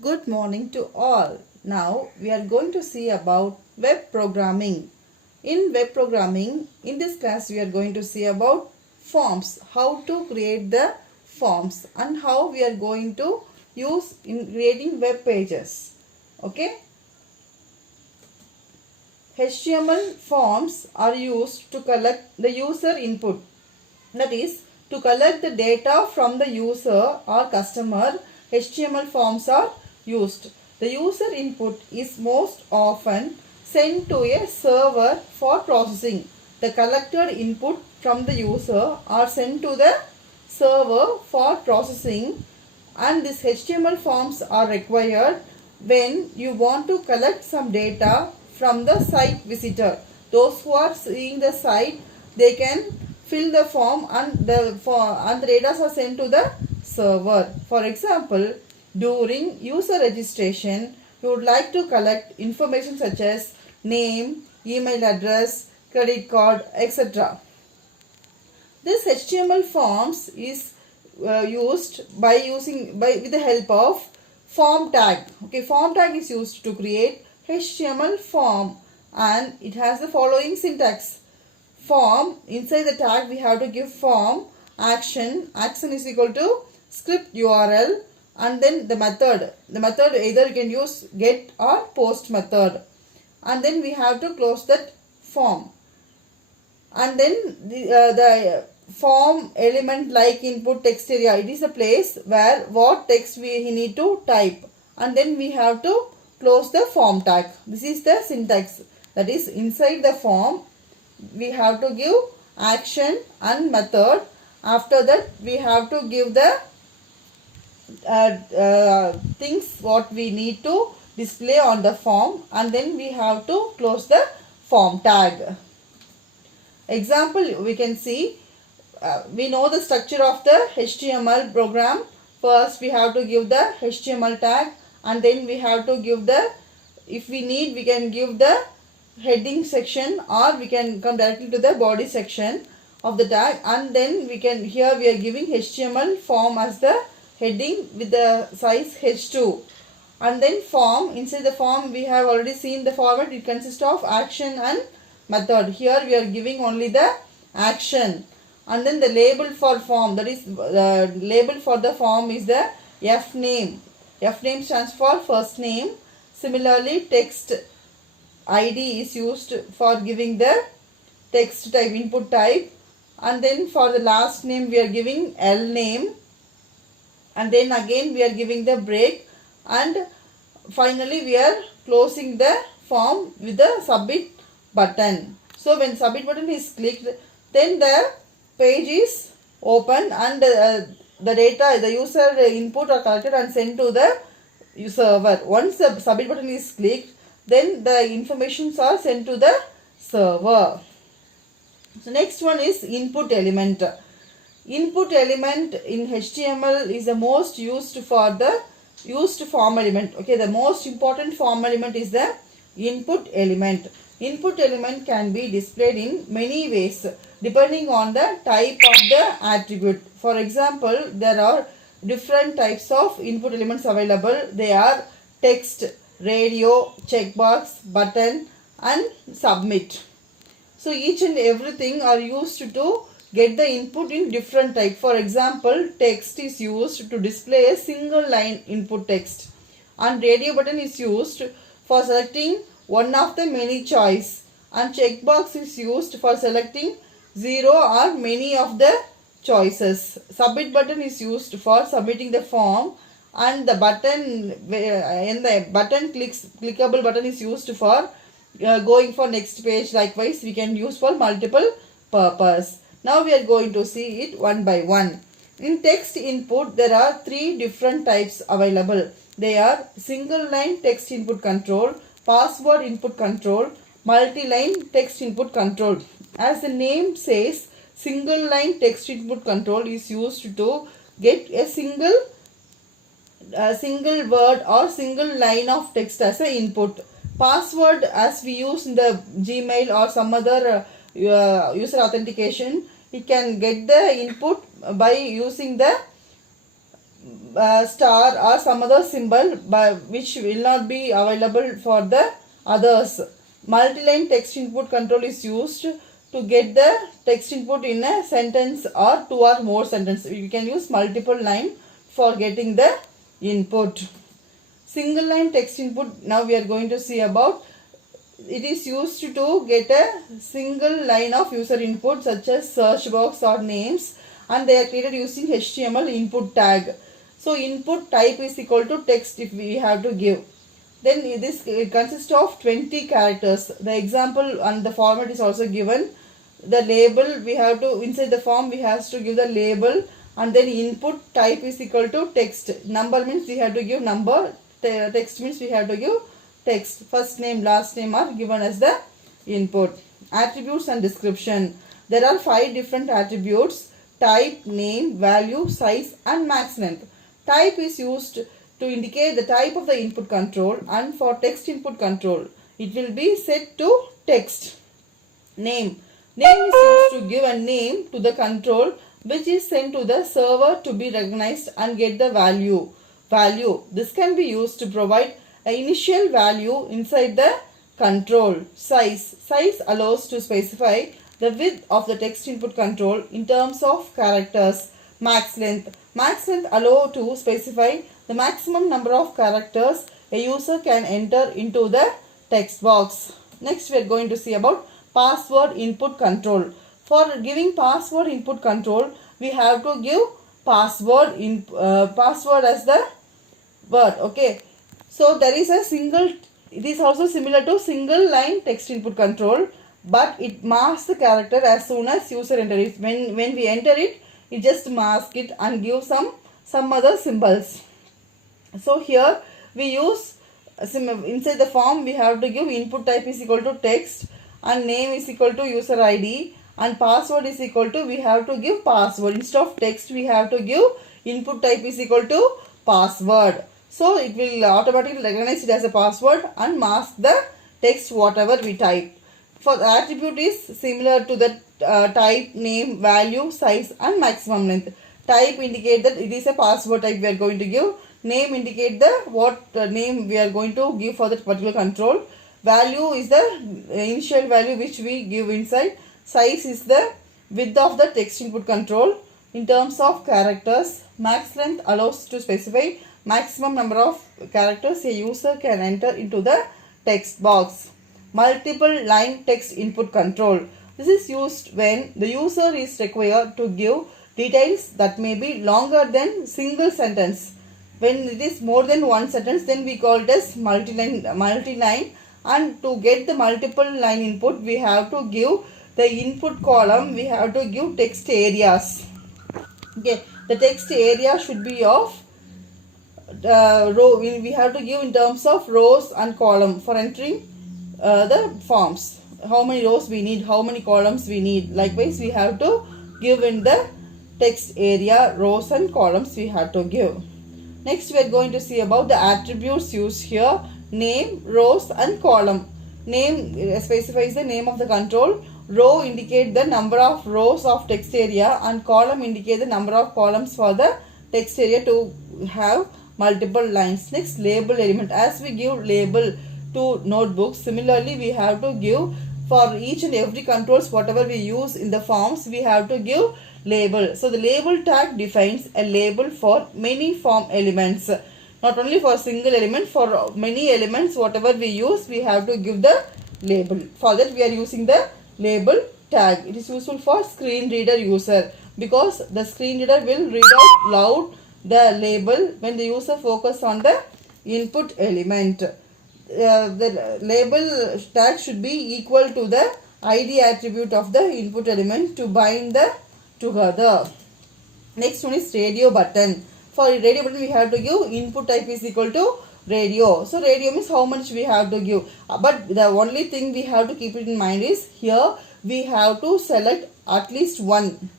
Good morning to all. Now we are going to see about web programming. In web programming, in this class we are going to see about forms, how to create the forms and how we are going to use in creating web pages. Okay? HTML forms are used to collect the user input. That is, to collect the data from the user or customer, HTML forms are used. The user input is most often sent to a server for processing. The collected input from the user are sent to the server for processing, and these HTML forms are required when you want to collect some data from the site visitor. Those who are seeing the site, they can fill the form and the data are sent to the server. For example, during user registration, you would like to collect information such as name, email address, credit card, etc. This HTML forms is used with the help of form tag. Okay, form tag is used to create HTML form, and it has the following syntax. Form, inside the tag we have to give form, action is equal to script URL, and then the method. The method either you can use get or post method, and then we have to close that form. And then the form element like input text area, it is a place where what text we need to type, and then we have to close the form tag. This is the syntax. That is, inside the form we have to give action and method. After that we have to give the things what we need to display on the form, and then we have to close the form tag. Example, we can see we know the structure of the HTML program. First we have to give the HTML tag, and then we have to give the, if we need, we can give the heading section, or we can come directly to the body section of the tag, and then we can, here we are giving HTML form as the heading with the size H2. And then form, inside the form we have already seen the format. It consists of action and method. Here we are giving only the action, and then the label for form, that is the label for the form is the F name. F name stands for first name. Similarly, text ID is used for giving the text type, input type, and then for the last name we are giving L name, and then again we are giving the break, and finally we are closing the form with the submit button. So when submit button is clicked, then the page is open, and the data, the user input are collected and sent to the server. Once the submit button is clicked, then the informations are sent to the server. So next one is input element. Input element in HTML is the most used form element. Okay, the most important form element is the input element. Input element can be displayed in many ways depending on the type of the attribute. For example, there are different types of input elements available. They are text, radio, checkbox, button, and submit. So each and everything are used to get the input in different type. For example, text is used to display a single line input text, and radio button is used for selecting one of the many choice, and checkbox is used for selecting zero or many of the choices. Submit button is used for submitting the form, and the button clickable button is used for going for next page. Likewise, we can use for multiple purpose. Now we are going to see it one by one. In text input, there are three different types available. They are single line text input control, password input control, multi-line text input control. As the name says, single line text input control is used to get a single word or single line of text as an input. Password, as we use in the Gmail or some other user authentication, it can get the input by using the star or some other symbol which will not be available for the others. Multi-line text input control is used to get the text input in a sentence or two or more sentences. We can use multiple line for getting the input. Single line text input, now we are going to see about. It is used to get a single line of user input such as search box or names, and they are created using HTML input tag. So input type is equal to text if we have to give. Then it consists of 20 characters. The example and the format is also given. The label we have to, inside the form we have to give the label, and then input type is equal to text. Number means we have to give number, text means we have to give text. First name, last name are given as the input. Attributes and description. There are 5 different attributes: type, name, value, size and max length. Type is used to indicate the type of the input control, and for text input control it will be set to text. Name. Name is used to give a name to the control which is sent to the server to be recognized and get the value. Value. This can be used to provide an initial value inside the control. Size. Size allows to specify the width of the text input control in terms of characters. Max length. Max length allow to specify the maximum number of characters a user can enter into the text box. Next we are going to see about password input control. For giving password input control, we have to give password as the word. Okay. So there is a single, it is also similar to single line text input control, but it masks the character as soon as user enter it. When we enter it, it just masks it and give some other symbols. So here we use inside the form we have to give input type is equal to text, and name is equal to user ID, and password is equal to, we have to give password. Instead of text we have to give input type is equal to password. So it will automatically recognize it as a password and mask the text whatever we type. For the attribute is similar to the type, name, value, size and maximum length. Type indicate that it is a password type we are going to give. Name indicate the what name we are going to give for that particular control. Value is the initial value which we give inside. Size is the width of the text input control in terms of characters. Max length allows to specify maximum number of characters a user can enter into the text box. Multiple line text input control. This is used when the user is required to give details that may be longer than single sentence. When it is more than one sentence, then we call it as multi-line. And to get the multiple line input, we have to give the input column, we have to give text areas. Okay, the text area should be of row. We have to give in terms of rows and column for entering the forms. How many rows we need, how many columns we need. Likewise, we have to give in the text area, rows and columns we have to give. Next, we are going to see about the attributes used here. Name, rows and column. Name specifies the name of the control. Row indicate the number of rows of text area, and column indicate the number of columns for the text area to have multiple lines. Next, label element. As we give label to notebooks, similarly we have to give for each and every controls whatever we use in the forms, we have to give label. So the label tag defines a label for many form elements. Not only for single element, for many elements whatever we use, we have to give the label. For that we are using the label tag. It is useful for screen reader user because the screen reader will read out loud the label when the user focus on the input element. The label tag should be equal to the ID attribute of the input element to bind the together. Next one is radio button. For radio button we have to give input type is equal to radio. So radio means how much we have to give. But the only thing we have to keep it in mind is here we have to select at least one.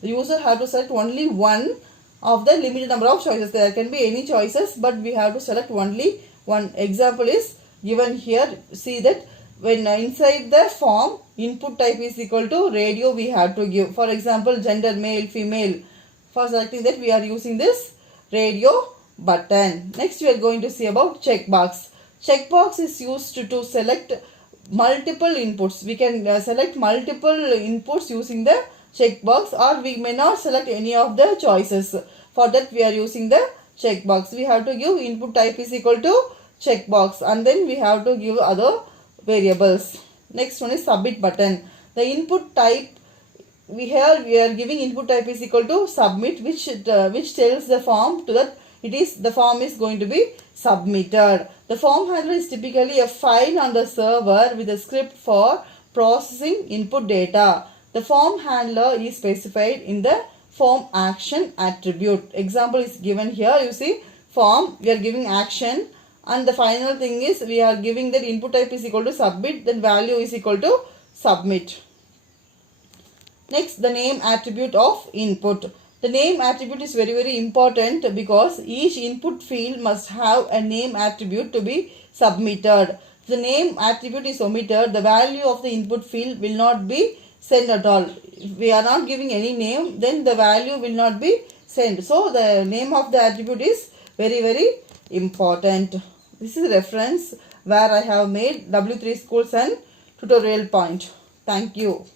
The user have to select only one of the limited number of choices. There can be any choices, but we have to select only one. Example is given here. See that when inside the form input type is equal to radio we have to give. For example, gender male, female. For selecting that we are using this radio button. Next we are going to see about checkbox. Checkbox is used to select multiple inputs. We can select multiple inputs using the checkbox, or we may not select any of the choices. For that we are using the checkbox. We have to give input type is equal to checkbox, and then we have to give other variables. Next one is submit button. The input type we are giving input type is equal to submit, which tells the form to that the form is going to be submitted. The form handler is typically a file on the server with a script for processing input data. The form handler is specified in the form action attribute. Example is given here. You see, form, we are giving action, and the final thing is we are giving that input type is equal to submit, then value is equal to submit. Next, the name attribute of input. The name attribute is very important because each input field must have a name attribute to be submitted. If the name attribute is omitted, the value of the input field will not be sent at all. If we are not giving any name, then the value will not be sent. So the name of the attribute is very important. This is a reference where I have made W3 Schools and tutorial point. Thank you.